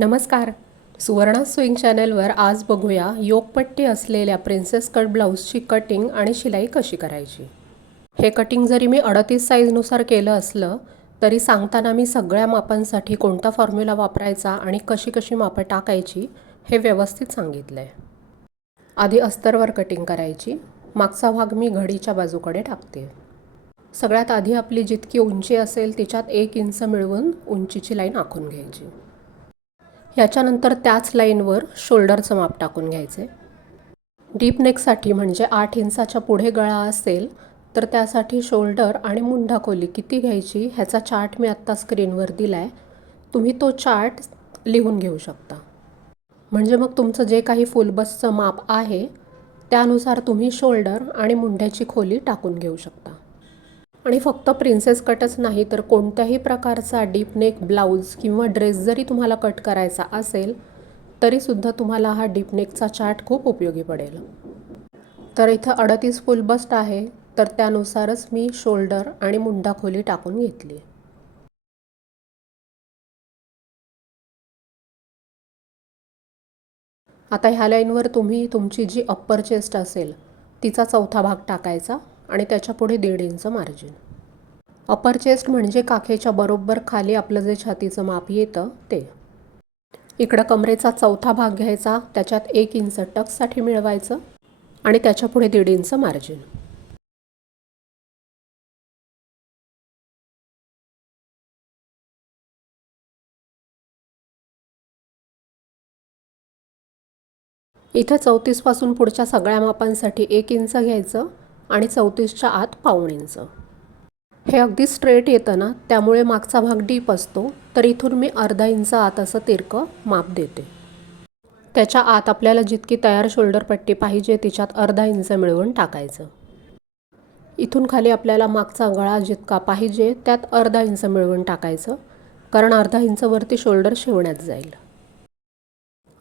नमस्कार. सुवर्णा स्विंग चॅनलवर आज बघूया योगपट्टी असलेल्या प्रिन्सेस कट ब्लाऊजची कटिंग आणि शिलाई कशी करायची. हे कटिंग जरी मी अडतीस साईजनुसार केलं असलं तरी सांगताना मी सगळ्या मापांसाठी कोणता फॉर्म्युला वापरायचा आणि कशी कशी मापं टाकायची हे व्यवस्थित सांगितलं आहे आधी अस्तरवर कटिंग करायची. मागचा भाग मी घडीच्या बाजूकडे टाकते. सगळ्यात आधी आपली जितकी उंची असेल तिच्यात एक इंच मिळवून उंचीची लाईन आखून घ्यायची. याच्यानंतर त्याच लाईनवर शोल्डरचं माप टाकून घ्यायचे. डीप नेकसाठी म्हणजे आठ इंचाच्या पुढे गळा असेल तर त्यासाठी शोल्डर आणि मुंढा खोली किती घ्यायची ह्याचा चार्ट मी आत्ता स्क्रीनवर दिला आहे तुम्ही तो चार्ट लिहून घेऊ शकता. म्हणजे मग तुमचं जे काही फुलबसचं माप आहे त्यानुसार तुम्ही शोल्डर आणि मुंढ्याची खोली टाकून घेऊ शकता. आणि फक्त प्रिन्सेस कटच नाही तर कोणत्याही प्रकारचा डीप नेक ब्लाऊज किंवा ड्रेस जरी तुम्हाला कट करायचा असेल तरीसुद्धा तुम्हाला हा डीप नेकचा चार्ट खूप उपयोगी पडेल. तर इथं अडतीस फुल बस्ट आहे तर त्यानुसारच मी शोल्डर आणि मुंडा खोली टाकून घेतली आता ह्या लाईनवर तुम्ही तुमची जी अप्पर चेस्ट असेल तिचा चौथा भाग टाकायचा आणि त्याच्यापुढे दीड इंच मार्जिन अपर चेस्ट म्हणजे काखेच्या बरोबर खाली आपलं जे छातीचं माप येतं ते. इकडं कमरेचा चौथा भाग घ्यायचा त्याच्यात एक इंच टक्ससाठी मिळवायचं आणि त्याच्या पुढे दीड इंच मार्जिन. इथं चौतीसपासून पुढच्या सगळ्या मापांसाठी एक इंच घ्यायचं आणि चौतीसच्या आत पाऊण इंच. हे अगदी स्ट्रेट येतं ना त्यामुळे मागचा भाग डीप असतो. तर इथून मी अर्धा इंच आत असं तिरकं माप देते. त्याच्या आत आपल्याला जितकी तयार शोल्डर पट्टी पाहिजे तिच्यात अर्धा इंच मिळवून टाकायचं. इथून खाली आपल्याला मागचा गळा जितका पाहिजे त्यात अर्धा इंच मिळवून टाकायचं. कारण अर्धा इंचवरती शोल्डर शिवण्यात जाईल.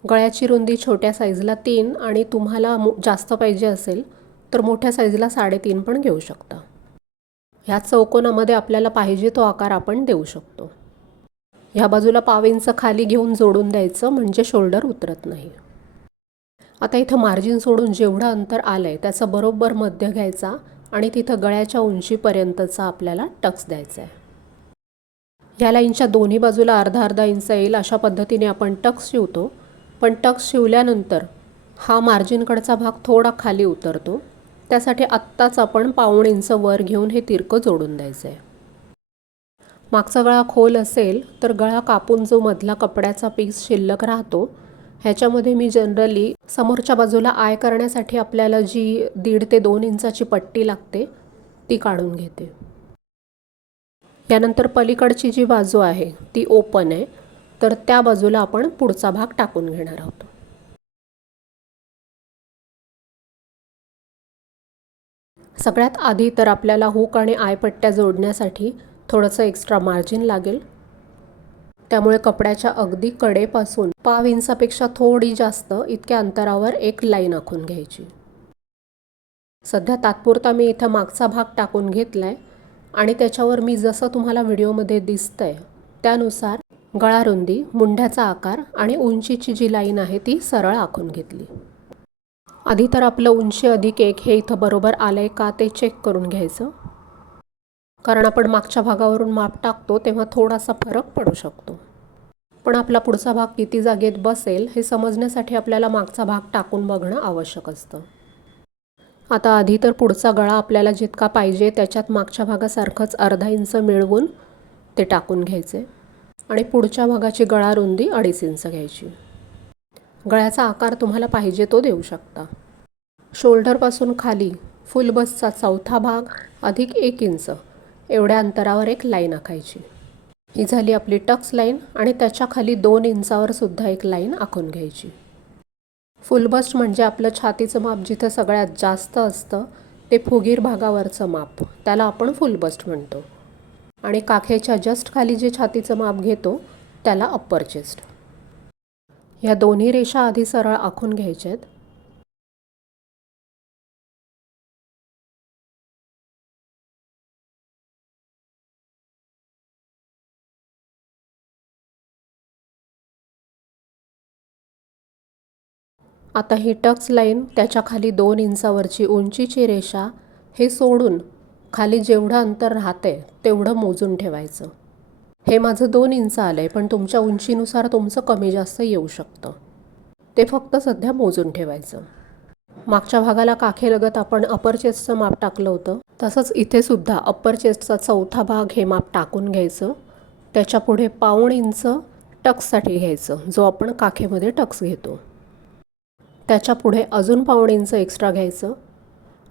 गळ्याची रुंदी छोट्या साईजला तीन आणि तुम्हाला जास्त पाहिजे असेल तर मोठ्या साईजला साडेतीन पण घेऊ शकता. ह्या चौकोनामध्ये आपल्याला पाहिजे तो आकार आपण देऊ शकतो. ह्या बाजूला पाव इंच खाली घेऊन जोडून द्यायचं म्हणजे शोल्डर उतरत नाही. आता इथं मार्जिन सोडून जेवढं अंतर आलं आहे त्याचं बरोबर मध्य घ्यायचा आणि तिथं गळ्याच्या उंचीपर्यंतचा आपल्याला टक्स द्यायचा आहे ह्या लाईनच्या दोन्ही बाजूला अर्धा अर्धा इंच येईल अशा पद्धतीने आपण टक्स शिवतो पण टक्स शिवल्यानंतर हा मार्जिनकडचा भाग थोडा खाली उतरतो. त्यासाठी आत्ताच आपण पाऊण इंच वर घेऊन हे तिरकं जोडून द्यायचं आहे मागचा गळा खोल असेल तर गळा कापून जो मधला कपड्याचा पीस शिल्लक राहतो ह्याच्यामध्ये मी जनरली समोरच्या बाजूला आय करण्यासाठी आपल्याला जी दीड ते दोन इंचाची पट्टी लागते ती काढून घेते. यानंतर पलीकडची जी बाजू आहे ती ओपन आहे. तर त्या बाजूला आपण पुढचा भाग टाकून घेणार आहोत. सगळ्यात आधी तर आपल्याला हुक आणि आयपट्ट्या जोडण्यासाठी थोडंसं एक्स्ट्रा मार्जिन लागेल. त्यामुळे कपड्याच्या अगदी कडेपासून पाव इंचापेक्षा थोडी जास्त इतक्या अंतरावर एक लाईन आखून घ्यायची. सध्या तात्पुरता मी इथं मागचा भाग टाकून घेतला आहे आणि त्याच्यावर मी जसं तुम्हाला व्हिडिओमध्ये दिसतंय त्यानुसार गळारुंदी मुंढ्याचा आकार आणि उंचीची जी लाईन आहे ती सरळ आखून घेतली. आधी तर आपलं उंची अधिक एक हे इथं बरोबर आलं आहे का ते चेक करून घ्यायचं. कारण आपण मागच्या भागावरून माप टाकतो तेव्हा थोडासा फरक पडू शकतो. पण आपला पुढचा भाग किती जागेत बसेल हे समजण्यासाठी आपल्याला मागचा भाग टाकून बघणं आवश्यक असतं. आता आधी तर पुढचा गळा आपल्याला जितका पाहिजे त्याच्यात मागच्या भागासारखंच अर्धा इंच मिळवून ते टाकून घ्यायचे. आणि पुढच्या भागाची गळा रुंदी अडीच इंच घ्यायची. गळ्याचा आकार तुम्हाला पाहिजे तो देऊ शकता. शोल्डरपासून खाली फुल बसचा चौथा भाग अधिक एक इंच. एवढ्या अंतरावर एक लाईन आखायची. ही झाली आपली टक्स लाईन आणि त्याच्याखाली दोन इंचावर सुद्धा एक लाईन आखून घ्यायची. फुलबस्ट म्हणजे आपलं छातीचं माप जिथं सगळ्यात जास्त असतं ते फुगीर भागावरचं माप. त्याला आपण फुलबस्ट म्हणतो. आणि काखेच्या जस्ट खाली जे छातीचं माप घेतो त्याला अप्पर चेस्ट. ह्या दोन्ही रेषा आधी सरळ आखून घ्यायच्या आहेत आता ही टक्स लाईन त्याच्याखाली दोन इंचावरची उंचीची रेषा हे सोडून खाली जेवढं अंतर राहते तेवढं मोजून ठेवायचं. हे माझं दोन इंच आलं आहे पण तुमच्या उंचीनुसार तुमचं कमी जास्त येऊ शकतं. ते फक्त सध्या मोजून ठेवायचं. मागच्या भागाला काखेलगत आपण अपर चेस्टचं माप टाकलं होतं. तसंच इथे सुद्धा अप्पर चेस्टचा चौथा भाग हे माप टाकून घ्यायचं. त्याच्या पुढे पाऊण इंच टक्ससाठी घ्यायचं जो आपण काखेमध्ये टक्स घेतो. त्याच्या पुढे अजून पाऊण इंच एक्स्ट्रा घ्यायचं.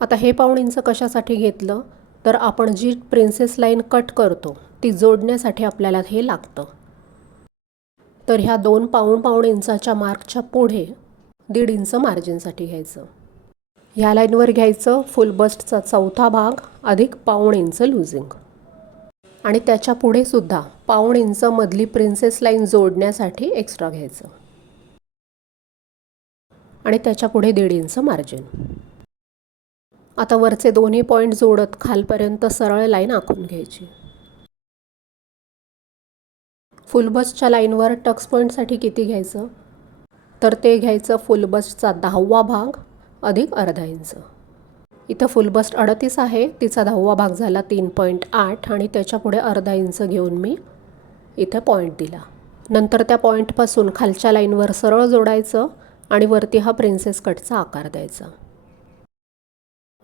आता हे पाऊण इंच कशासाठी घेतलं? तर आपण जी प्रिन्सेस लाईन कट करतो ती जोडण्यासाठी आपल्याला हे लागतं. तर ह्या दोन पाऊण पाऊण इंचाच्या मार्कच्या पुढे दीड इंच मार्जिनसाठी घ्यायचं. ह्या लाईनवर घ्यायचं फुल बस्टचा चौथा भाग अधिक पाऊण इंच लुझिंग आणि त्याच्या पुढे सुद्धा पाऊण इंचमधली प्रिन्सेस लाईन जोडण्यासाठी एक्स्ट्रा घ्यायचं. आणि त्याच्या पुढे दीड इंच मार्जिन आता वरचे दोन्ही पॉईंट जोडत खालपर्यंत सरळ लाईन आखून घ्यायची. फुलबसच्या लाईनवर टक्स पॉईंटसाठी किती घ्यायचं? तर ते घ्यायचं फुलबसचा दहावा भाग अधिक अर्धा इंच. इथं फुलबस्ट अडतीस आहे तिचा दहावा भाग झाला तीन पॉईंट आठ आणि त्याच्यापुढे अर्धा इंच घेऊन मी इथे पॉईंट दिला. नंतर त्या पॉईंटपासून खालच्या लाईनवर सरळ जोडायचं आणि वरती हा प्रिन्सेस कटचा आकार द्यायचा.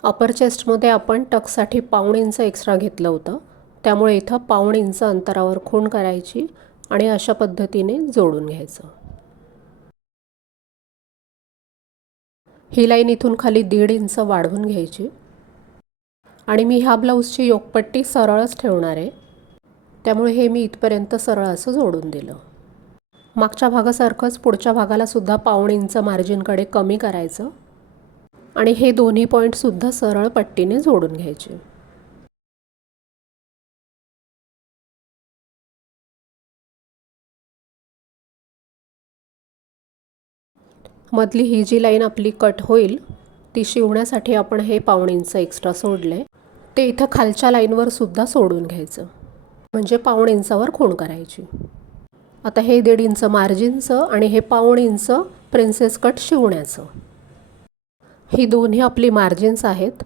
अपर चेस्टमध्ये आपण टकसाठी पाऊण इंच एक्स्ट्रा घेतलं होतं. त्यामुळे इथं पाऊण इंच अंतरावर खूण करायची आणि अशा पद्धतीने जोडून घ्यायचं. ही लाईन इथून खाली दीड इंच वाढवून घ्यायची. आणि मी ह्या ब्लाऊजची योगपट्टी सरळच ठेवणार आहे. त्यामुळे हे मी इथपर्यंत सरळ असं जोडून दिलं. मागच्या भागासारखंच पुढच्या भागाला सुद्धा पाऊण इंच मार्जिनकडे कमी करायचं. आणि हे दोन्ही पॉईंटसुद्धा सरळ पट्टीने जोडून घ्यायचे. मधली ही जी लाईन आपली कट होईल ती शिवण्यासाठी आपण हे पाऊण इंच एक्स्ट्रा सोडले. ते इथं खालच्या लाईनवर सुद्धा सोडून घ्यायचं. म्हणजे पाऊण इंचावर खूण करायची. आता हे दीड इंच मार्जिनचं आणि हे पाऊण इंच प्रिन्सेस कट शिवण्याचं. ही दोन्ही आपली मार्जिन्स आहेत.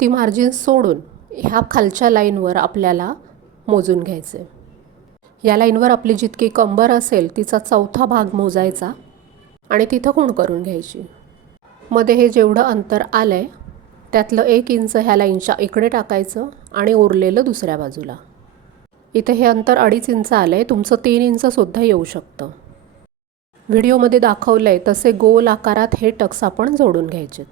ती मार्जिन्स सोडून ह्या खालच्या लाईनवर आपल्याला मोजून घ्यायचे. या लाईनवर आपली जितकी कंबर असेल तिचा चौथा भाग मोजायचा आणि तिथं खूण करून घ्यायची. मध्ये हे जेवढं अंतर आलं आहे त्यातलं एक इंच ह्या लाईनच्या इकडे टाकायचं आणि उरलेलं दुसऱ्या बाजूला. इथे हे अंतर अडीच इंच आलं आहे तुमचं तीन इंचसुद्धा येऊ शकतं. व्हिडिओमध्ये दाखवलं आहे तसे गोल आकारात हे टक्स आपण जोडून घ्यायचेत.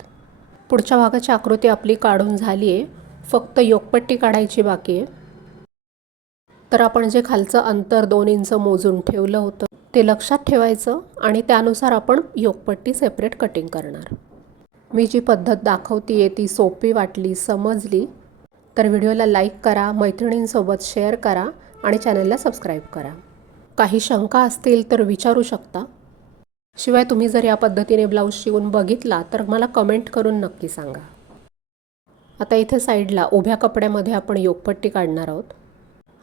पुढच्या भागाची आकृती आपली काढून झाली आहे फक्त योगपट्टी काढायची बाकी आहे. तर आपण जे खालचं अंतर दोन इंच मोजून ठेवलं होतं ते लक्षात ठेवायचं आणि त्यानुसार आपण योगपट्टी सेपरेट कटिंग करणार. मी जी पद्धत दाखवते आहे ती सोपी वाटली समजली. तर व्हिडिओला लाईक करा मैत्रिणींसोबत शेअर करा आणि चॅनलला सबस्क्राईब करा. काही शंका असतील तर विचारू शकता. शिवाय तुम्ही जर या पद्धतीने ब्लाऊज शिवून बघितला तर मला कमेंट करून नक्की सांगा. आता इथे साईडला उभ्या कपड्यामध्ये आपण योगपट्टी काढणार आहोत.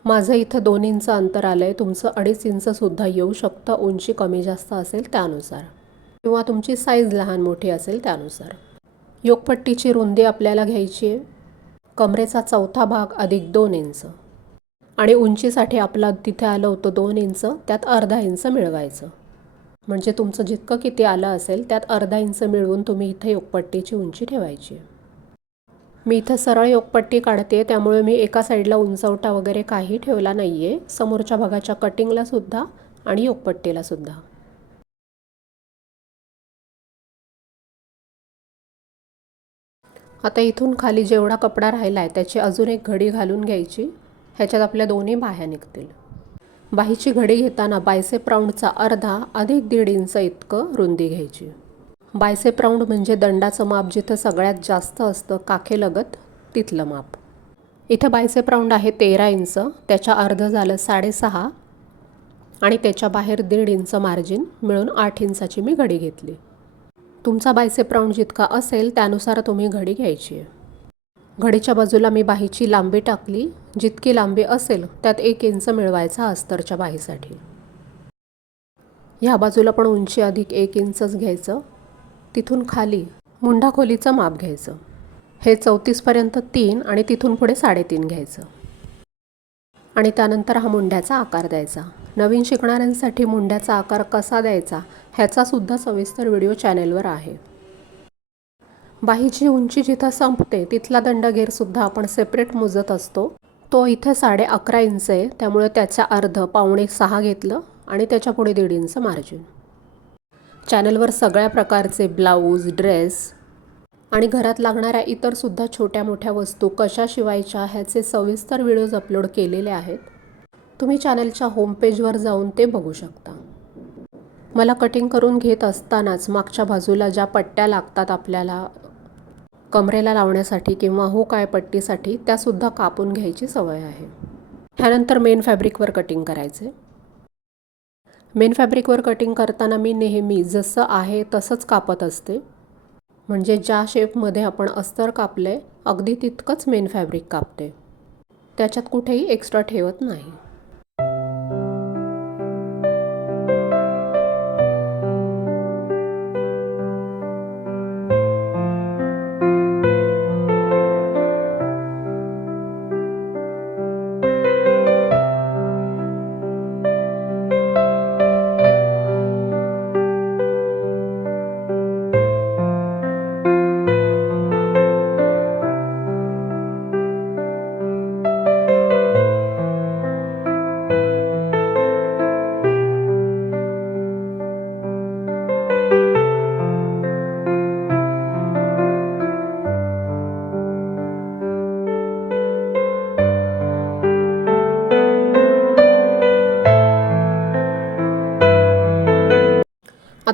माझं इथं दोन इंच अंतर आलं आहे तुमचं अडीच इंचसुद्धा येऊ शकतं उंची कमी जास्त असेल त्यानुसार. किंवा तुमची साईज लहान मोठी असेल त्यानुसार. योगपट्टीची रुंदी आपल्याला घ्यायची आहे. कमरेचा चौथा भाग अधिक दोन इंच. आणि उंचीसाठी आपला तिथे आलं होतं दोन इंच त्यात अर्धा इंच मिळवायचं. म्हणजे तुमचं जितकं किती आलं असेल त्यात अर्धा इंच मिळवून तुम्ही इथे योगपट्टीची उंची ठेवायची. मी इथं सरळ योगपट्टी काढते त्यामुळे मी एका साईडला उंचवटा वगैरे काही ठेवला नाही आहे समोरच्या भागाच्या कटिंगलासुद्धा आणि योगपट्टीलासुद्धा आता इथून खाली जेवढा कपडा राहिला आहे त्याची अजून एक घडी घालून घ्यायची. ह्याच्यात आपल्या दोन्ही बाह्या निघतील. बाहीची घडी घेताना बायसेप राऊंडचा अर्धा अधिक दीड इंच इतकं रुंदी घ्यायची. बायसेप राऊंड म्हणजे दंडाचं माप जिथं सगळ्यात जास्त असतं काखेलगत तिथलं माप. इथं बायसेप राऊंड आहे तेरा इंच त्याच्या अर्ध झालं साडेसहा आणि त्याच्या बाहेर दीड इंच मार्जिन मिळून आठ इंचाची मी घडी घेतली. तुमचा बायसेप राऊंड जितका असेल त्यानुसार तुम्ही घडी घ्यायची आहे. घडीच्या बाजूला मी बाहीची लांबी टाकली. जितकी लांबी असेल त्यात एक इंच मिळवायचा अस्तरच्या बाहीसाठी. ह्या बाजूला पण उंची अधिक एक इंचच घ्यायचं. तिथून खाली मुंढा खोलीचं माप घ्यायचं. हे चौतीसपर्यंत तीन आणि तिथून पुढे साडेतीन घ्यायचं. आणि त्यानंतर हा मुंड्याचा आकार द्यायचा. नवीन शिकणाऱ्यांसाठी मुंड्याचा आकार कसा द्यायचा? ह्याचा सुद्धा सविस्तर व्हिडिओ चॅनेलवर आहे. बाहीची उंची जिथं संपते तिथला दंडगेरसुद्धा आपण सेपरेट मोजत असतो. तो इथे साडे अकरा इंच आहे त्यामुळे त्याचा अर्ध पावणे सहा घेतलं आणि त्याच्या पुढे दीड इंच मार्जिन चॅनलवर सगळ्या प्रकारचे ब्लाऊज ड्रेस आणि घरात लागणाऱ्या इतरसुद्धा छोट्या मोठ्या वस्तू कशा शिवायच्या ह्याचे सविस्तर व्हिडिओज अपलोड केलेले आहेत. तुम्ही चॅनलच्या होमपेजवर जाऊन ते बघू शकता. मला कटिंग करून घेत असतानाच मागच्या बाजूला ज्या पट्ट्या लागतात आपल्याला कमरेला लावण्यासाठी किंवा हो काय पट्टीसाठी त्यासुद्धा कापून घ्यायची सवय आहे. ह्यानंतर मेन फॅब्रिकवर कटिंग करायचे. मेन फॅब्रिकवर कटिंग करताना मी नेहमी जसं आहे तसंच कापत असते. म्हणजे ज्या शेपमध्ये आपण अस्तर कापले अगदी तितकंच मेन फॅब्रिक कापते. त्याच्यात कुठेही एक्स्ट्रा ठेवत नाही.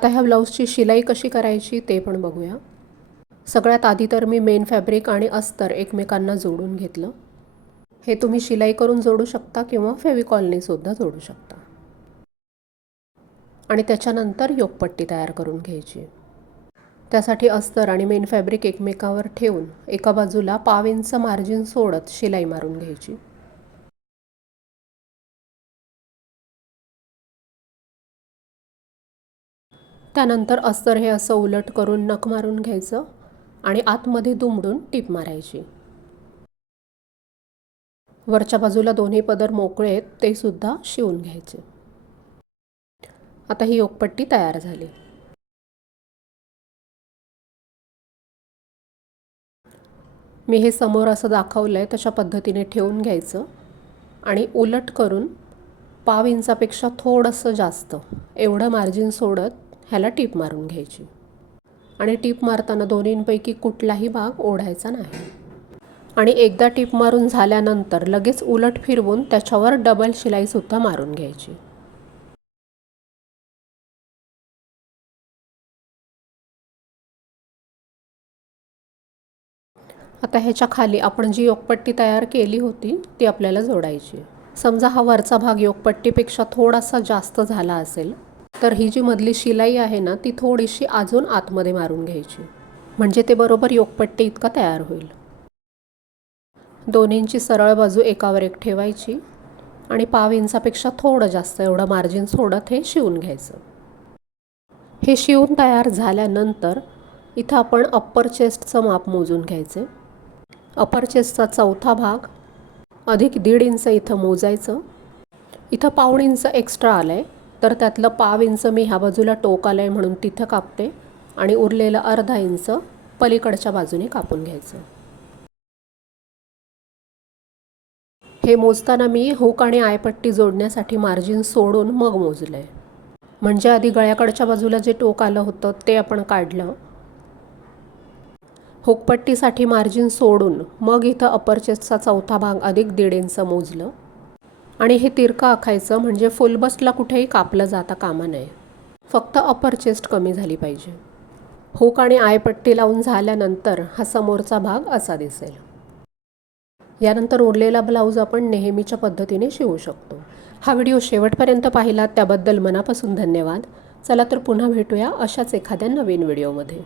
आता ह्या ब्लाऊजची शिलाई कशी करायची ते पण बघूया. सगळ्यात आधी तर मी मेन फॅब्रिक आणि अस्तर एकमेकांना जोडून घेतलं. हे तुम्ही शिलाई करून जोडू शकता किंवा फेविकॉलनीसुद्धा जोडू शकता. आणि त्याच्यानंतर योगपट्टी तयार करून घ्यायची. त्यासाठी अस्तर आणि मेन फॅब्रिक एकमेकावर ठेवून एका बाजूला पाव इंच मार्जिन सोडत शिलाई मारून घ्यायची. त्यानंतर अस्तर हे असं उलट करून नख मारून घ्यायचं आणि आतमध्ये दुमडून टीप मारायची. वरच्या बाजूला दोन्ही पदर मोकळे आहेत ते सुद्धा शिवून घ्यायचे. आता ही योगपट्टी तयार झाली. मी हे समोर असं दाखवलं आहे तशा पद्धतीने ठेवून घ्यायचं आणि उलट करून पाव इंचापेक्षा थोडंसं जास्त एवढं मार्जिन सोडत ह्याला टीप मारून घ्यायची. आणि टीप मारताना दोन्हींपैकी कुठलाही भाग ओढायचा नाही. आणि एकदा टीप मारून झाल्यानंतर लगेच उलट फिरवून त्याच्यावर डबल शिलाईसुद्धा मारून घ्यायची. आता ह्याच्या खाली आपण जी योगपट्टी तयार केली होती ती आपल्याला जोडायची समजा हा वरचा भाग योगपट्टीपेक्षा थोडासा जास्त झाला असेल तर ही जी मधली शिलाई आहे ना ती थोडीशी अजून आतमध्ये मारून घ्यायची. म्हणजे ते बरोबर योगपट्टी इतका तयार होईल. दोन्हींची सरळ बाजू एकावर एक ठेवायची आणि पाव इंचापेक्षा थोडं जास्त एवढं मार्जिन सोडत हे शिवून घ्यायचं. हे शिवून तयार झाल्यानंतर इथं आपण अप्पर चेस्टचं माप मोजून घ्यायचं. अप्पर चेस्टचा चौथा भाग अधिक दीड इंच इथं मोजायचं. इथं पाऊण इंच एक्स्ट्रा आलं आहे तर त्यातलं पाव इंच मी ह्या बाजूला टोक आलं आहे म्हणून तिथं कापते आणि उरलेलं अर्धा इंच पलीकडच्या बाजूने कापून घ्यायचं. हे मोजताना मी हुक आणि आयपट्टी जोडण्यासाठी मार्जिन सोडून मग मोजलं आहे म्हणजे आधी गळ्याकडच्या बाजूला जे टोक आलं होतं ते आपण काढलं. हुकपट्टीसाठी मार्जिन सोडून मग इथं अपर चेस्टचा चौथा भाग अधिक दीड इंच मोजलं. आणि हे तिरकं आखायचं म्हणजे फुलबस्टला कुठेही कापलं जाता कामा नये. फक्त अपर चेस्ट कमी झाली पाहिजे. हुक आणि आयपट्टी लावून झाल्यानंतर हा समोरचा भाग असा दिसेल. यानंतर उरलेला ब्लाऊज आपण नेहमीच्या पद्धतीने शिवू शकतो. हा व्हिडिओ शेवटपर्यंत पाहिलात त्याबद्दल मनापासून धन्यवाद. चला तर पुन्हा भेटूया अशाच एखाद्या नवीन व्हिडिओमध्ये